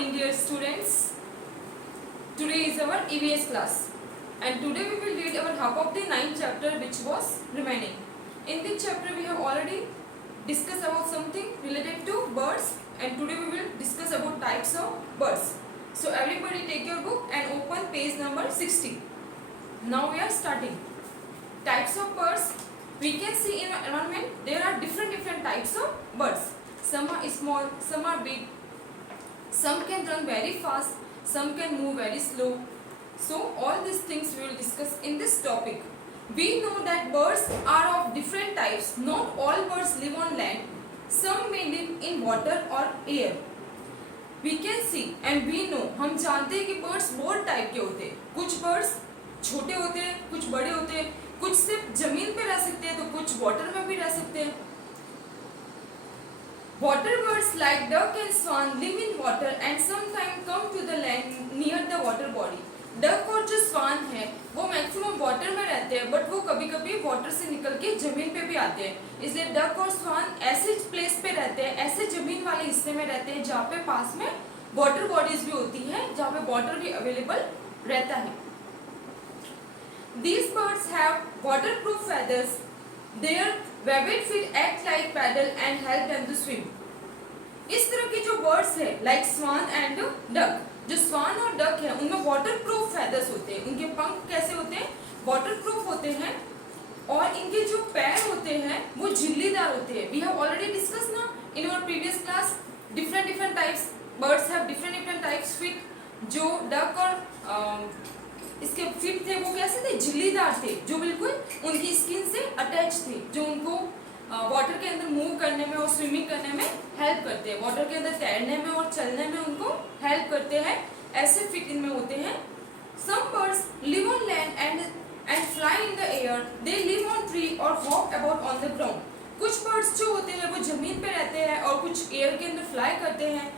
morning, dear students. Today is our EVS class, and today we will read our half of the 9th chapter, which was remaining. In this chapter, we have already discussed about something related to birds, and today we will discuss about types of birds. So everybody take your book and open page number 60. Now we are starting. Types of birds. We can see in our environment there are different types of birds. Some are small, some are big. Some can run very fast, some can move very slow. So all these things we will discuss in this topic. We know that birds are of different types. Not all birds live on land. Some may live in water or air. We can see and we know, हम जानते हैं कि birds बहुत type के होते हैं. कुछ birds छोटे होते हैं, कुछ बड़े होते हैं, कुछ सिर्फ जमीन पे रह सकते हैं तो कुछ वाटर में भी रह सकते हैं. Water birds like duck and swan live in water and sometimes come to the land near the water body. Duck और जो swan है वो मैक्सिमम वाटर में रहते हैं, बट वो कभी कभी वाटर से निकल के जमीन पे भी आते हैं. इसलिए डक और स्वान ऐसे प्लेस पे रहते हैं, ऐसे जमीन वाले हिस्से में रहते हैं जहाँ पे पास में वाटर बॉडीज भी होती हैं, जहाँ पे वाटर भी अवेलेबल रहता है. These birds have waterproof feathers. Their webbed feet act like paddle and help them to swim. इस तरह की जो birds है, like swan and duck, जो swan और duck है, उनमें waterproof feathers होते हैं. उनके पंख कैसे होते हैं? waterproof होते हैं. और इनके जो पैर होते हैं वो झिल्लीदार होते हैं. We have already discussed ना in our previous class different types. Birds have different types feet. जो duck और इसके फिट थे वो कैसे थे? झिल्लीदार थे, जो बिल्कुल उनकी स्किन से अटैच थे, जो उनको वाटर के अंदर मूव करने में और स्विमिंग करने में हेल्प करते हैं. वाटर के अंदर तैरने में और चलने में उनको हेल्प करते हैं. ऐसे फिट इनमें होते हैं. Some birds live on land and fly in the air. They live on tree और hop about on the ground. कुछ बर्ड्स जो होते हैं वो जमीन पे रहते हैं और कुछ एयर के अंदर फ्लाई करते हैं.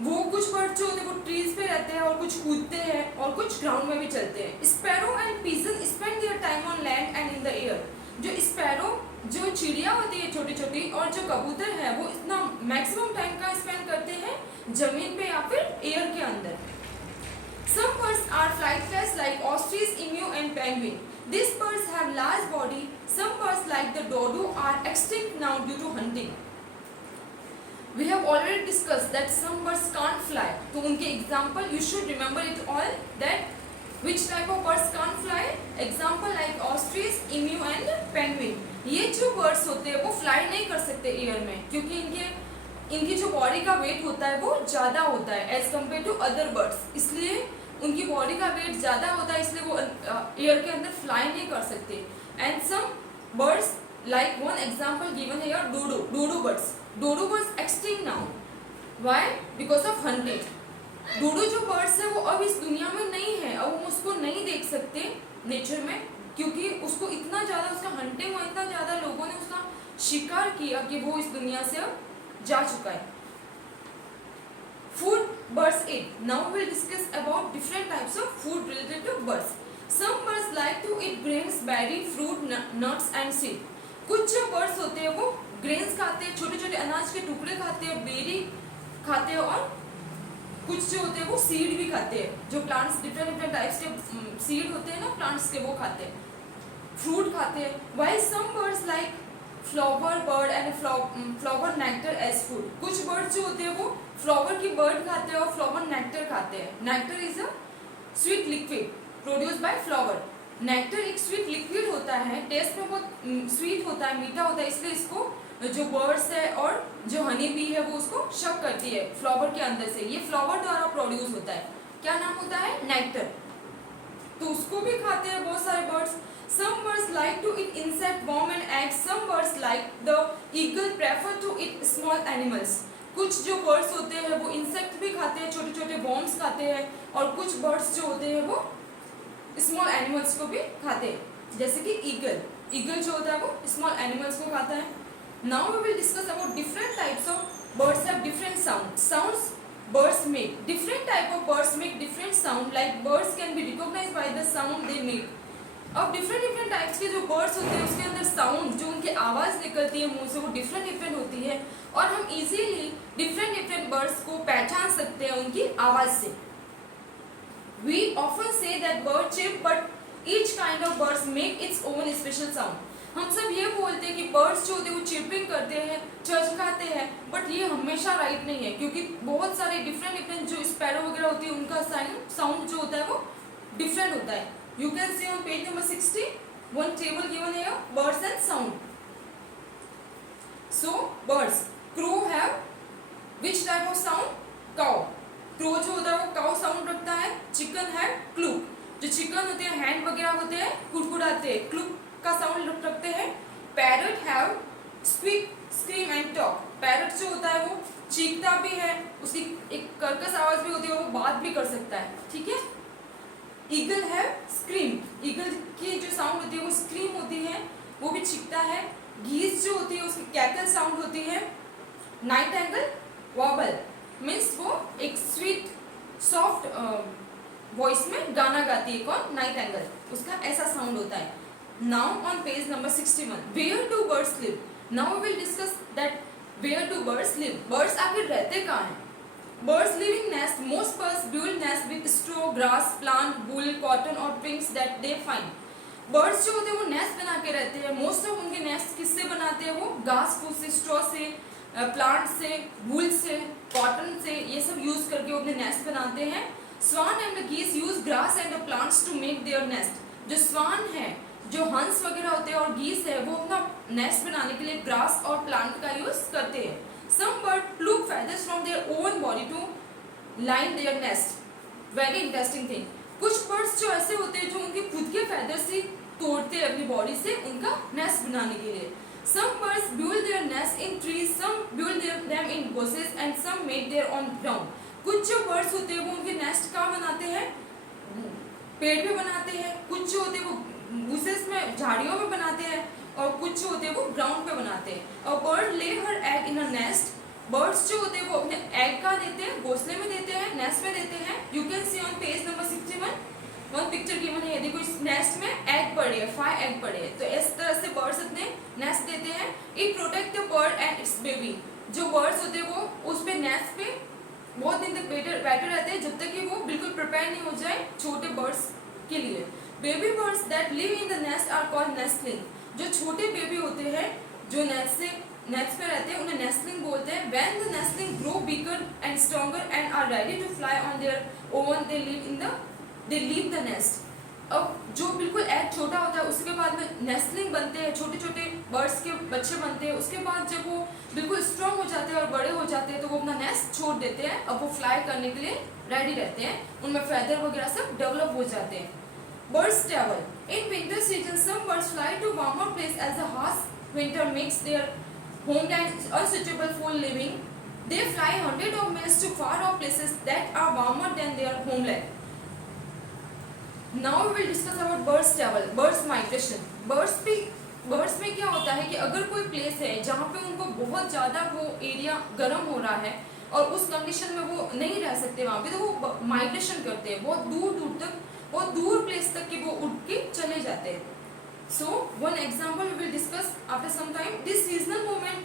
वो कुछ बर्ड्स जो होते हैं वो ट्रीज पे रहते हैं और कुछ कूदते हैं और कुछ ग्राउंड में भी चलते हैं. Sparrow and pigeon spend their time on land and in the air. जो स्पैरो जो चिड़िया होती है छोटी छोटी, और जो कबूतर है वो इतना मैक्सिमम टाइम का स्पेंड करते हैं जमीन पे या फिर एयर के अंदर. Some birds are flightless like ostrich, emu and penguin. These birds have large body. Some birds like the dodo are extinct now due to hunting. We have already discussed that some birds can't fly. तो उनके example you should remember it all, that which type of birds can't fly. Example like ostrich, emu and penguin. ये जो birds होते हैं वो fly नहीं कर सकते air में, क्योंकि इनकी जो बॉडी का वेट होता है वो ज़्यादा होता है as compared to other birds. इसलिए उनकी बॉडी का वेट ज़्यादा होता है, इसलिए वो एयर के अंदर फ्लाई नहीं कर सकते. And some birds like one example given here, dodo birds. Dodo birds extinct now. Why? Because of hunting. dodo जो birds है वो अब इस दुनिया में नहीं है. अब हम उसको नहीं देख सकते नेचर में, क्योंकि उसको इतना ज़्यादा उसका हंटिंग और इतना ज़्यादा लोगों ने उसका शिकार किया कि वो इस दुनिया से अब जा चुका है. Food birds eat. Now we will discuss about different types of food related to birds. Some birds like to eat grains, berry, fruit, nuts and seed. कुछ जो बर्ड्स होते हैं वो ग्रेन्स खाते हैं, छोटे छोटे अनाज के टुकड़े खाते हैं, बेरी खाते हैं, और कुछ जो होते हैं वो सीड भी खाते हैं. जो प्लांट्स डिफरेंट टाइप्स के सीड होते हैं ना प्लांट्स के, वो खाते हैं. फ्रूट खाते हैं. While some birds like flower bird and flower nectar as food. कुछ बर्ड्स जो होते हैं वो फ्लावर की बर्ड खाते हैं और फ्लावर नेक्टर खाते हैं. Nectar is a sweet liquid produce by flower. Nectar एक स्वीट लिक्विड होता है, टेस्ट में बहुत स्वीट होता है, मीठा होता है, इसलिए इसको जो बर्ड्स है और जो हनी बी है वो उसको शक करती है फ्लावर के अंदर से. ये फ्लावर द्वारा प्रोड्यूस होता है. क्या नाम होता है? नेक्टर. तो उसको भी खाते हैं बहुत सारे birds. Some birds like to eat insect, worm and eggs. Some birds like the eagle prefer to eat small animals. कुछ जो बर्ड्स होते हैं वो इंसेक्ट भी खाते हैं, छोटे छोटे वर्म्स खाते हैं, और कुछ बर्ड्स जो होते हैं वो स्मॉल एनिमल्स को भी खाते हैं, जैसे कि ईगल जो होता है वो स्मॉल एनिमल्स को खाता है. Now we will discuss about different types of birds have different sounds birds make. Different type of birds make different sound. Like birds can be recognized by the sound they make. अब different types के जो birds होते हैं उसके अंदर sound जो उनकी आवाज़ निकलती है मुंह से वो डिफरेंट डिफरेंट होती है और हम इजीली डिफरेंट डिफरेंट बर्ड्स को पहचान सकते हैं उनकी आवाज़ से। We often say that birds chirp, but each kind of birds make its own special sound. हम सब ये बोलते हैं कि बर्ड्स जो होते हैं वो चिरपिंग करते हैं, चहचहाते हैं, बट ये हमेशा राइट नहीं है क्योंकि बहुत सारे डिफरेंट डिफरेंट जो स्पैरो वगैरह होती है उनका साउंड जो होता है वो डिफरेंट होता है। You can see on page number 60 one table given है birds and sound. So birds, crow have which type of sound? Caw. Crow जो होता है वो काउ साउंड रखता है। चिकन है क्लूक, जो चिकन होते हैं हैंड वगैरह होते हैं कुड़कुड़ाते हैं, क्लूक का साउंड रखते हैं। Parrot have squeak, scream and talk. Parrot जो होता है वो चीखता भी है, उसकी एक कर्कश आवाज भी होती है, वो बात भी कर सकता है, ठीक है। ईगल है स्क्रीम, ईगल की जो साउंड होती है वो स्क्रीम होती है, वो भी चीखता है। गीज जो होती है उसकी कैकल साउंड होती है। नाइटिंगेल वॉबल मीन्स वो एक स्वीट सॉफ्ट वॉइस में गाना गाती है। कौन? नाइटिंगेल, उसका ऐसा साउंड होता है। Now on page number 61 where do birds live? Now we will discuss that where do birds live. Birds आखिर रहते कहाँ हैं? Birds live in nest. Most birds build nest with straw, grass, plant, wool, cotton और twigs that they find. Birds जो होते हैं वो nest बना के रहते हैं। मोस्ट ऑफ उनके नेस्ट किससे बनाते हैं? वो घास फूस से, स्ट्रॉ से, प्लांट से, वूल से, कॉटन से, ये सब यूज करके वो अपने नेस्ट बनाते हैं। Swan and geese use grass and plants to make their nest. जो स्वान है, जो हंस वगैरह होते हैं और गीस है, वो अपना नेस्ट बनाने के लिए ग्रास और प्लांट का यूज करते हैं। सम bird प्लूक feathers from their own body to line their nest. Very interesting thing. कुछ बर्ड्स जो ऐसे होते हैं जो उनके खुद के feathers ही तोड़ते हैं अपनी बॉडी से उनका नेस्ट बनाने के लिए। Some birds build their nest in trees, some build them in bushes and some make their own ground. कुछ जो बर्ड्स होते हैं वो उनके नेस्ट कहाँ बनाते हैं? पेड़ पे बनाते हैं। कुछ जो होते हैं वो बुशेस में, झाड़ियों में बनाते हैं और कुछ जो होते हैं वो ग्राउंड पे बनाते हैं। और bird lay her egg in a nest. Birds जो होते हैं वो अपने एग का देते हैं, घोंसले में देते हैं, नेस्ट में देते हैं। You can see on page number 61 one picture given है। देखो इस नेस्ट में एग पड़े हैं, 5 एग पड़े हैं। तो इस तरह से बर्ड्स अपने नेस्ट देते हैं। It protect the bird and it's baby. जो बर्ड्स होते हैं वो उस पे नेस्ट पे बहुत दिन तक बैठे रहते हैं जब तक कि वो बिल्कुल प्रिपेयर नहीं हो जाए छोटे बर्ड्स के लिए। Baby birds that live in the nest are called nestling. जो छोटे बेबी होते हैं जो नेस्ट पे रहते हैं उन्हें नेस्टलिंग बोलते हैं। When the nestling grow bigger and stronger and are ready to fly on their own they leave the nest. अब जो बिल्कुल एग छोटा होता है उसके बाद में नेस्टलिंग बनते हैं, छोटे छोटे बर्ड्स के बच्चे बनते हैं। उसके बाद जब वो बिल्कुल स्ट्रॉन्ग हो जाते हैं और बड़े हो जाते हैं तो वो अपना नेस्ट छोड़ देते हैं। अब वो फ्लाई करने के लिए रेडी रहते हैं, उनमें फेदर वगैरह सब डेवलप हो जाते हैं। Birds travel. In winter season, some birds fly to warmer place as the harsh winter makes their homeland unsuitable for living. They fly hundreds of miles to far off places that are warmer than their homeland. Now we will discuss about birds travel. Birds migration. Birds में क्या होता है कि अगर कोई place है जहाँ पे उनको बहुत ज़्यादा वो एरिया गर्म हो रहा है और उस कंडीशन में वो नहीं रह सकते वहाँ पे, तो वो माइग्रेशन करते हैं बहुत दूर दूर तक, बहुत दूर प्लेस तक कि वो उड़ के चले जाते हैं। So one example we will discuss after some time. This seasonal movement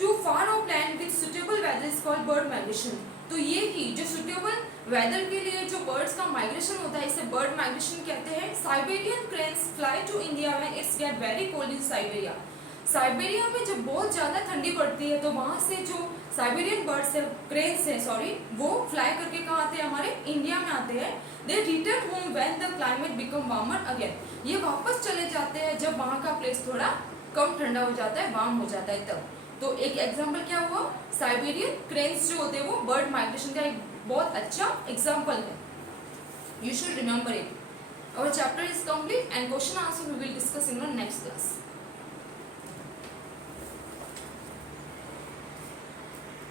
to far off land with suitable weather is called bird migration. तो ये ही जो सुटेबल वेदर के लिए जो बर्ड्स का माइग्रेशन होता है इसे बर्ड माइग्रेशन कहते हैं। Siberian cranes fly to India when it's get very cold in Siberia. Siberia में जब बहुत ज़्यादा ठंडी पड़ती है तो वहाँ से जो साइबेरियन बर्ड्स है, क्रेन्स है सॉरी, वो फ्लाई करके कहाँ आते हैं? हमारे इंडिया में आते हैं। They return home when the climate become warmer again. ये वापस चले जाते हैं जब वहाँ का प्लेस थोड़ा कम ठंडा हो जाता है, वार्म हो जाता है तब। तो एक एग्जाम्पल क्या हुआ? साइबेरियन क्रेन्स जो होते हैं वो बर्ड माइग्रेशन का एक बहुत अच्छा एग्जाम्पल है। You should remember it. Our chapter is complete and question answer we will discuss in our next class.